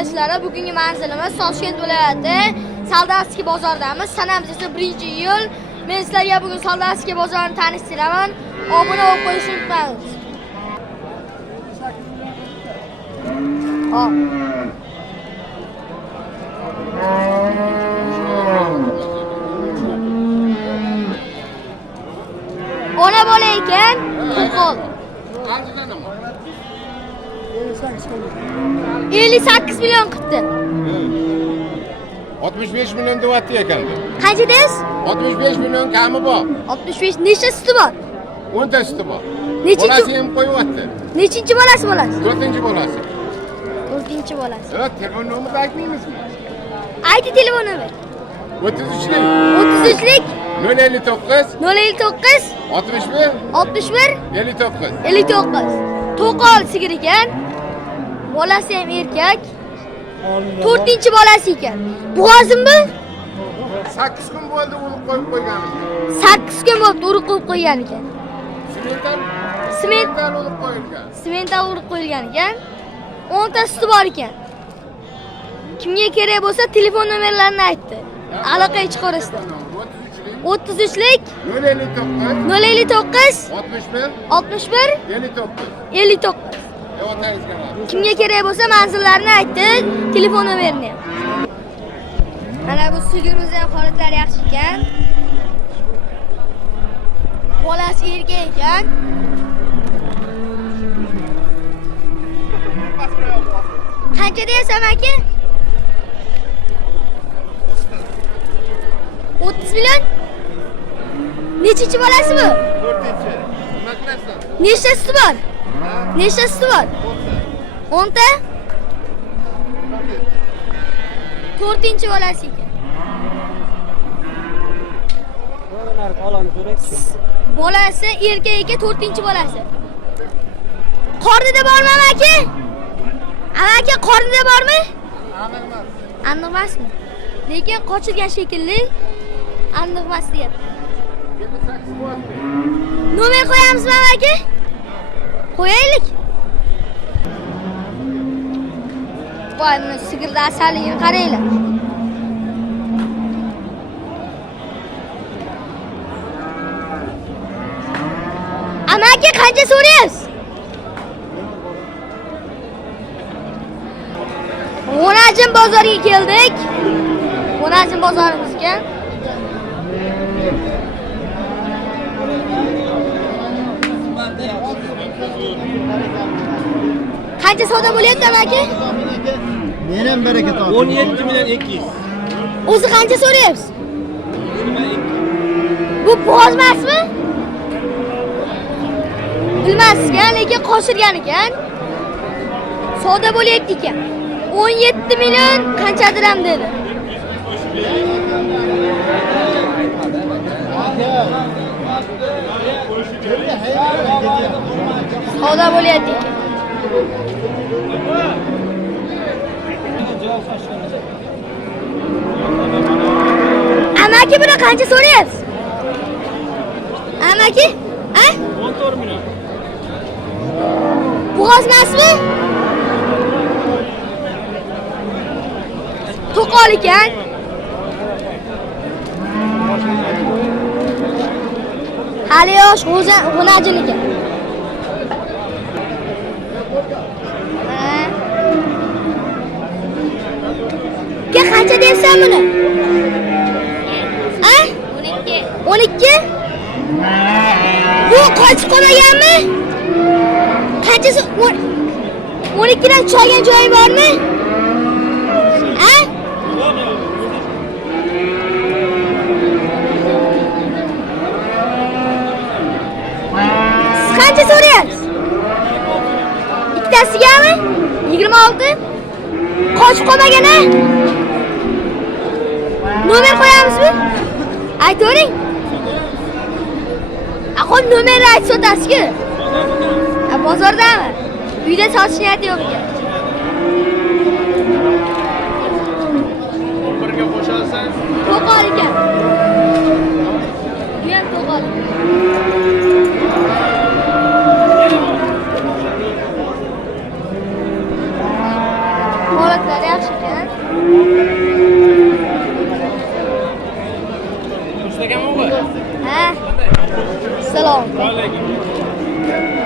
qarindoshlar, bugungi manzilimiz Toshkent viloyati Saldanskiy bozoridamiz. Sanamiz esa 1-iyul. Men sizlarga bugun Saldanskiy bozorini tanishtiraman. Obuna bo'lib qo'yishni unutmaysiz. Ona bola ekan, qo'l. 58 million qildi. 65 million deyapti ekanda. Qancha deysiz? 65 million kami bor. 65 nechta suti bor? 10 ta suti bor. Nechinchi Bolasi ham qo'yyapti. Nechinchi bolasi bo'lasiz? 4-chi bolasi. 4-chi bolasi. Telefon nomerini aytmaymizmi? Ayting telefon nomer. 33lik 33lik 059 059 61 61 59. 59. To'qol sigir ekan. Bolasi ham erkak. 4-chi bolasi ekan. Bo'g'ozimmi? 8 kun bo'ldi urib qo'yib qo'ygan ekan. 8 kun bo'ldi urib qo'yib qo'ygan ekan. Sementdan urib qo'yilgan. Sementdan urib qo'yilgan ekan. 10 ta suti bor ekan. Kimga kerak bo'lsa telefon nomerlarini aytdi. Aloqaga chiqarasizlar. 33lik 059 059 61 61 59. 59. Otangizga mana. Kimga kerak bo'lsa manzillarini aytdi, telefon nomerini ham. Mana bu sigirimiz ham holatlari yaxshi ekan. Bolasi erkak ekan. Qancha deyapsan aka? 30 million? Nechinchi bolasi bu? 4-chi. Nima qilasan? Nechta suti bor? Nechta suti bor? 10 ta? 4-chi bolasi ekan. Bolasi erkak ekan, 4-chi bolasi. Qornida bormi aka? Aka qornida bormi? Aniq emas. Aniq emasmi? Lekin qochirgan shekilli. Aniq emas deyapti. 78 bo'lyapti. Nomer qo'yamizmi aka? Qo'yaylik. Voy, buni sigirda asalligini qaranglar. Amaki qancha so'rayapsiz? G'unajin bozoriga keldik. G'unajin bozorimizga. Qancha savdo bo'lyapti amaki? Men ham baraka topdim. 17 million 200. O'zi qancha so'rayapsiz? Bu bozmasmi? Bilmasizgan, lekin qo'shirgan ekan. Savdo bo'lyapti ekan. 17 million qanchadir ham dedi. Savdo bo'lyapti ekan. Amaki buni qancha so'rayapsiz? Amaki? Ha? 14 million. Bo'g'ozmasmi? To'qol ekan. Hali yosh g'unajin ekan. Ke qancha deyapsan buni? Ha? 12. 12? Bu qochib qolmaganmi? Qanchasi 12 dan cholgan joyi bormi? Ha? Siz qancha so'rayapsiz? Ikkasigami? 26. Qochib qolmagan-a? Nomer qo'yamizmi? Aytavering. Aqol nomerni aytib sotasiz-ku. Bozordami? Uyda sotish niyati yo'q ekan. Birga qo'shalsan. To'qol ekan. Bu ham to'qol. Munosabatlari yaxshi ekan. Ustakanmi bu? Ha. Salom. Alaykum.